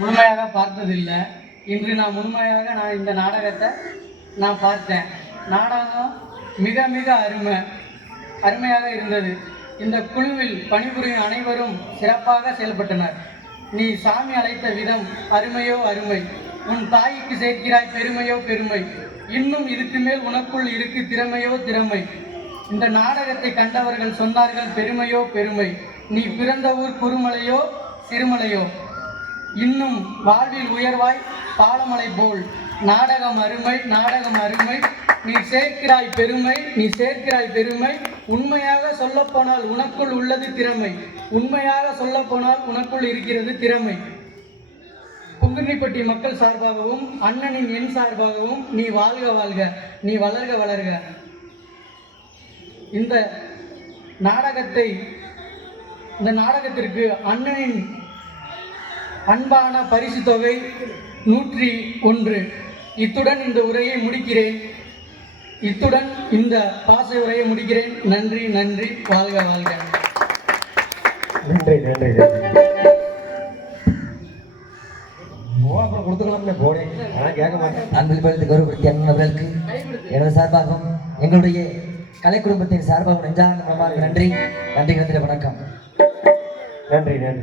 முழுமையாக பார்த்ததில்லை. இன்று நான் முழுமையாக நான் இந்த நாடகத்தை நான் பார்த்தேன். நாடகம் மிக மிக அருமை. அருமையாக இருந்தது. இந்த குழுவில் பணிபுரியும் அனைவரும் சிறப்பாக செயல்பட்டனர். நீ சாமி அழைத்த விதம் அருமையோ அருமை. உன் தாய்க்கு சேர்க்கிறாய் பெருமையோ பெருமை. இன்னும் இதுக்கு மேல் உனக்குள் இருக்கு திறமையோ திறமை. இந்த நாடகத்தை கண்டவர்கள் சொன்னார்கள் பெருமையோ பெருமை. நீ பிறந்த ஊர் குறுமலையோ சிறுமலையோ. இன்னும் வாழ்வில் உயர்வாய் பாலமலை போல். நாடகம் அருமை நாடகம் அருமை. நீ சேர்க்கிறாய் பெருமை நீ சேர்க்கிறாய் பெருமை. உண்மையாக சொல்லப்போனால் உனக்குள் உள்ளது திறமை. உண்மையாக சொல்லப்போனால் உனக்குள் இருக்கிறது திறமை. புங்குனிப்பட்டி மக்கள் சார்பாகவும் அண்ணனின் என் சார்பாகவும் நீ வாழ்க வாழ்க நீ வளர்க வளர்க. இந்த நாடகத்தை இந்த நாடகத்திற்கு அண்ணனின் அன்பான பரிசு தொகை நூற்றி ஒன்று. இத்துடன் இந்த உரையை முடிக்கிறேன். இத்துடன் இந்த பாச உரையை முடிக்கிறேன். நன்றி நன்றி. வாழ்க வாழ்க. நன்றி நன்றி எனது சார்பாகவும் எங்களுடைய கலை குடும்பத்தின் சார்பாகவும் நெஞ்சார்ந்த நன்றி. நன்றி நன்றி வணக்கம். நன்றி நன்றி.